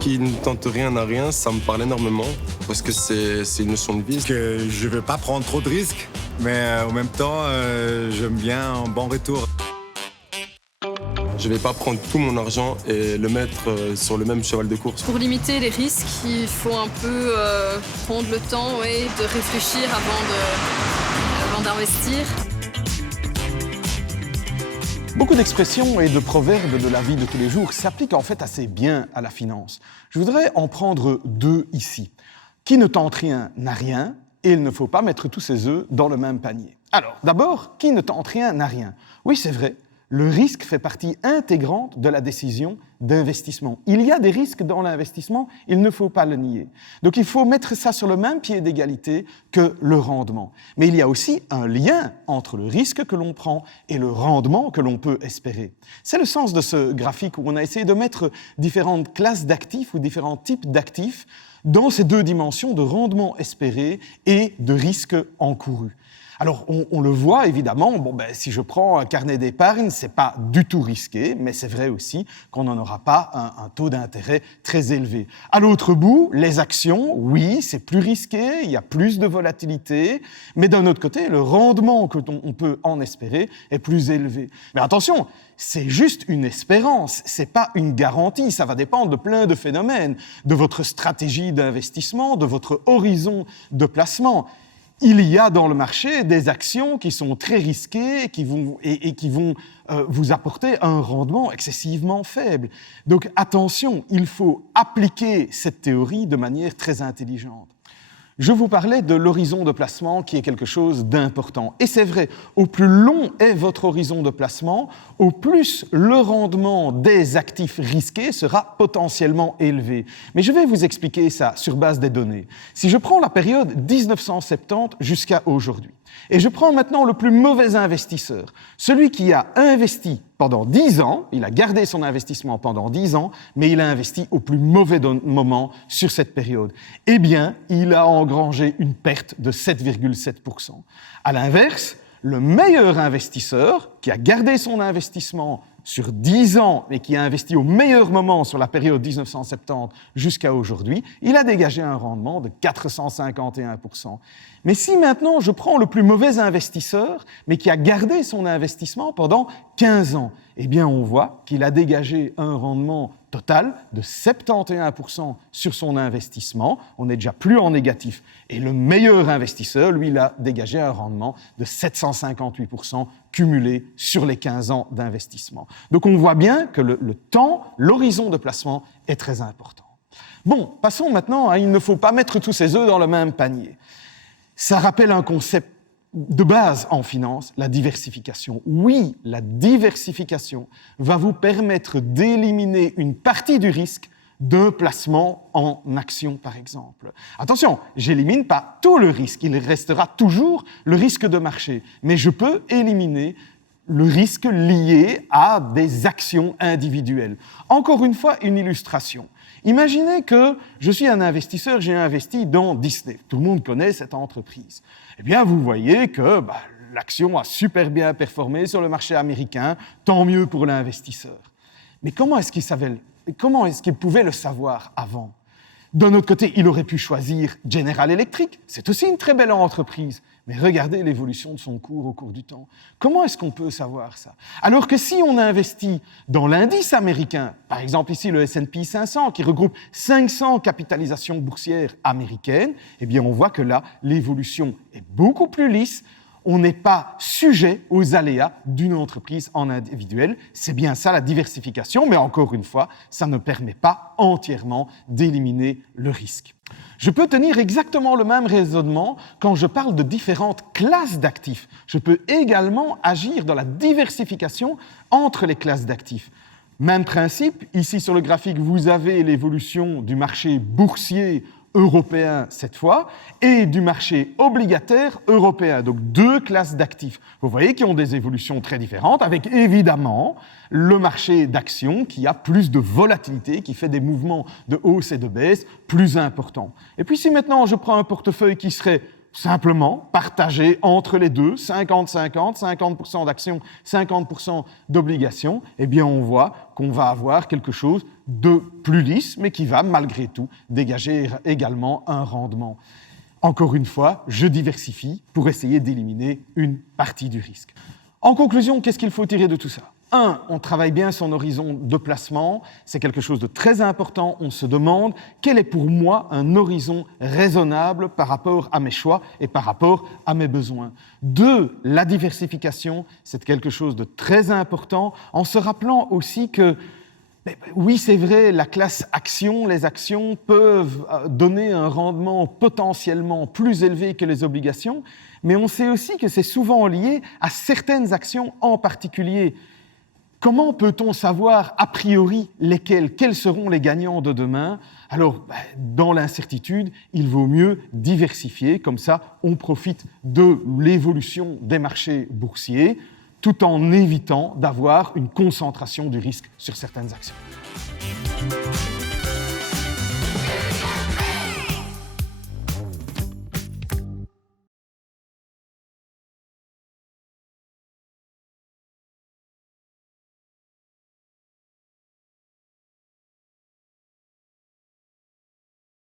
Qui ne tente rien n'a rien, ça me parle énormément parce que c'est une notion de vie. Que je ne veux pas prendre trop de risques, mais en même temps, j'aime bien un bon retour. Je ne vais pas prendre tout mon argent et le mettre sur le même cheval de course. Pour limiter les risques, il faut un peu prendre le temps de réfléchir avant d'investir. Beaucoup d'expressions et de proverbes de la vie de tous les jours s'appliquent en fait assez bien à la finance. Je voudrais en prendre deux ici. Qui ne tente rien n'a rien, et il ne faut pas mettre tous ses œufs dans le même panier. Alors, d'abord, qui ne tente rien n'a rien. Oui, c'est vrai. Le risque fait partie intégrante de la décision d'investissement. Il y a des risques dans l'investissement, il ne faut pas le nier. Donc il faut mettre ça sur le même pied d'égalité que le rendement. Mais il y a aussi un lien entre le risque que l'on prend et le rendement que l'on peut espérer. C'est le sens de ce graphique où on a essayé de mettre différentes classes d'actifs ou différents types d'actifs dans ces deux dimensions de rendement espéré et de risque encouru. Alors, on le voit évidemment, si je prends un carnet d'épargne, c'est pas du tout risqué, mais c'est vrai aussi qu'on n'en aura pas un taux d'intérêt très élevé. À l'autre bout, les actions, oui, c'est plus risqué, il y a plus de volatilité, mais d'un autre côté, le rendement que on peut en espérer est plus élevé. Mais attention, c'est juste une espérance, c'est pas une garantie, ça va dépendre de plein de phénomènes, de votre stratégie d'investissement, de votre horizon de placement. Il y a dans le marché des actions qui sont très risquées et qui vont vous apporter un rendement excessivement faible. Donc attention, il faut appliquer cette théorie de manière très intelligente. Je vous parlais de l'horizon de placement qui est quelque chose d'important. Et c'est vrai, au plus long est votre horizon de placement, au plus le rendement des actifs risqués sera potentiellement élevé. Mais je vais vous expliquer ça sur base des données. Si je prends la période 1970 jusqu'à aujourd'hui, et je prends maintenant le plus mauvais investisseur, celui qui a investi pendant 10 ans, il a gardé son investissement pendant 10 ans, mais il a investi au plus mauvais moment sur cette période. Eh bien, il a engrangé une perte de 7,7%. À l'inverse, le meilleur investisseur, qui a gardé son investissement sur 10 ans et qui a investi au meilleur moment sur la période 1970 jusqu'à aujourd'hui, il a dégagé un rendement de 451%. Mais si maintenant je prends le plus mauvais investisseur, mais qui a gardé son investissement pendant 15 ans, eh bien on voit qu'il a dégagé un rendement total de 71% sur son investissement. On n'est déjà plus en négatif. Et le meilleur investisseur, lui, il a dégagé un rendement de 758% cumulé sur les 15 ans d'investissement. Donc on voit bien que le temps, l'horizon de placement est très important. Bon, passons maintenant à « il ne faut pas mettre tous ses œufs dans le même panier ». Ça rappelle un concept de base en finance, la diversification. Oui, la diversification va vous permettre d'éliminer une partie du risque d'un placement en action, par exemple. Attention, j'élimine pas tout le risque, il restera toujours le risque de marché, mais je peux éliminer le risque lié à des actions individuelles. Encore une fois, une illustration. Imaginez que je suis un investisseur, j'ai investi dans Disney. Tout le monde connaît cette entreprise. Eh bien, vous voyez que l'action a super bien performé sur le marché américain, tant mieux pour l'investisseur. Mais comment est-ce qu'il pouvait le savoir avant ? D'un autre côté, il aurait pu choisir General Electric, c'est aussi une très belle entreprise, mais regardez l'évolution de son cours au cours du temps. Comment est-ce qu'on peut savoir ça ? Alors que si on investit dans l'indice américain, par exemple ici le S&P 500, qui regroupe 500 capitalisations boursières américaines, eh bien on voit que là, l'évolution est beaucoup plus lisse. On n'est pas sujet aux aléas d'une entreprise en individuel. C'est bien ça la diversification, mais encore une fois, ça ne permet pas entièrement d'éliminer le risque. Je peux tenir exactement le même raisonnement quand je parle de différentes classes d'actifs. Je peux également agir dans la diversification entre les classes d'actifs. Même principe, ici sur le graphique, vous avez l'évolution du marché boursier européen cette fois, et du marché obligataire européen, donc deux classes d'actifs. Vous voyez qu'ils ont des évolutions très différentes, avec évidemment le marché d'actions qui a plus de volatilité, qui fait des mouvements de hausse et de baisse plus importants. Et puis si maintenant je prends un portefeuille qui serait simplement partager entre les deux, 50-50, 50% d'actions, 50% d'obligations, eh bien on voit qu'on va avoir quelque chose de plus lisse, mais qui va malgré tout dégager également un rendement. Encore une fois, je diversifie pour essayer d'éliminer une partie du risque. En conclusion, qu'est-ce qu'il faut tirer de tout ça ? 1, on travaille bien son horizon de placement, c'est quelque chose de très important, on se demande quel est pour moi un horizon raisonnable par rapport à mes choix et par rapport à mes besoins. 2, la diversification, c'est quelque chose de très important, en se rappelant aussi que oui, c'est vrai, la classe action, les actions peuvent donner un rendement potentiellement plus élevé que les obligations, mais on sait aussi que c'est souvent lié à certaines actions en particulier. Comment peut-on savoir a priori quels seront les gagnants de demain ? Alors, dans l'incertitude, il vaut mieux diversifier, comme ça on profite de l'évolution des marchés boursiers, tout en évitant d'avoir une concentration du risque sur certaines actions.